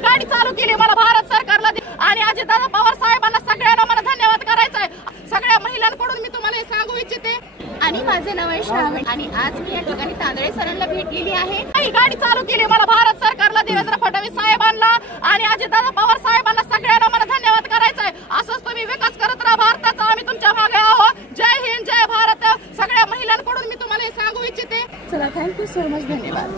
ही गाडी चालू केली मला भारत सरकारला आणि अजितदादा पवार साहेबांना सगळ्यांना मला धन्यवाद करायचा आहे। सगळ्या महिलांकडून मी तुम्हाला हे सांगू इच्छिते। आणि माझे नाव आहे श्रावण आणि आज मी या ठिकाणी तांदळे सरांना भेटलेली आहे। ही गाडी चालू केली मला भारत सरकारला, देवेंद्र फडणवीस साहेबांना आणि अजितदादा पवार साहेबांना सगळ्यांना मला धन्यवाद करायचा आहे। असंच तुम्ही विकास करत राहा भारताचा, आम्ही तुमच्या मागे आहोत। जय हिंद, जय भारत। सगळ्या महिलांकडून मी तुम्हाला हे सांगू इच्छिते। चला, थँक्यू सो मच, धन्यवाद।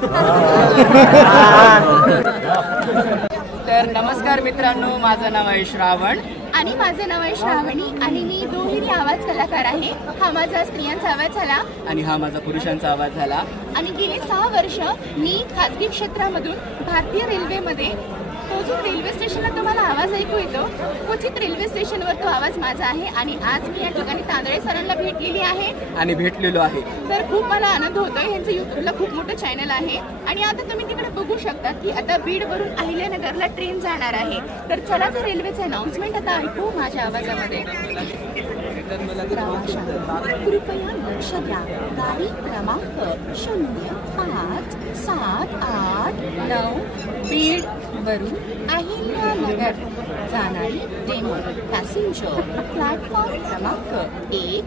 तर नमस्कार मित्रांनो, माझं नाव आहे श्रावण आणि माझे नाव आहे श्रावणी आणि मी दोन्ही आवाज कलाकार आहे। हा माझा स्त्रियांचा आवाज झाला आणि हा माझा पुरुषांचा आवाज झाला। आणि गेली 6 वर्ष मी खासगी क्षेत्रामधून भारतीय रेल्वेमध्ये, तो जो रेल्वे स्टेशनला तुम्हाला आवाज ऐकू येतो, क्वचित रेल्वे स्टेशनवर तो आवाज माझा आहे। आणि आज मी या ठिकाणी तांदळे सरांना भेटलेली आहे आणि भेटलेलो आहे। तर खूप मला आनंद होतोय। यांचं युट्यूबला खूप मोठं चॅनल आहे आणि आता तुम्ही तिकडे बघू शकता की आता बीड वरून अहिल्यानगरला ट्रेन जाणार आहे। तर चला ते रेल्वेचे अनाउन्समेंट आता ऐकू माझ्या आवाजामध्ये। कृपया लक्ष द्या, गाडी क्रमांक 0578 बीड वरून अहिल्यानगर जाणारी डेमो पॅसेंजर प्लॅटफॉर्म क्रमांक 1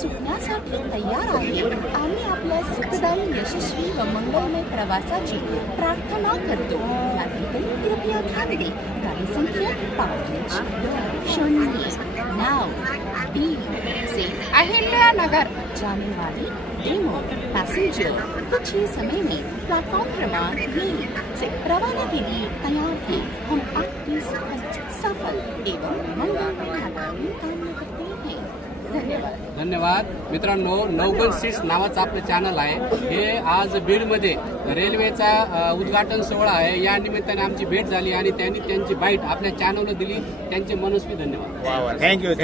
सुटण्यासाठी तयार आहे। आम्ही आपल्या सुखदायी, यशस्वी व मंगलमय प्रवासाची प्रार्थना करतो। नागरिकांनी कृपया ध्यान दे, गाडी संख्या 520 नाव बीड से अहिल्यानगर जाने वाली डेमो पैसेंजर कुछ ही समय में प्लेटफॉर्म क्रमांक 1 से रवाना के लिए तैयार है। हम आपकी सफल एवं मंगलमय यात्रा कामना करते हैं। धन्यवाद। धन्यवाद मित्रांनो, नवगण सीट्स नावाचं आपलं चॅनल आहे। हे आज बीडमध्ये रेल्वेचा उद्घाटन सोहळा आहे। या निमित्ताने आमची भेट झाली आणि त्यांनी त्यांची बाईट आपल्या चॅनलला दिली। त्यांचे मनस्वी धन्यवाद। थँक्यू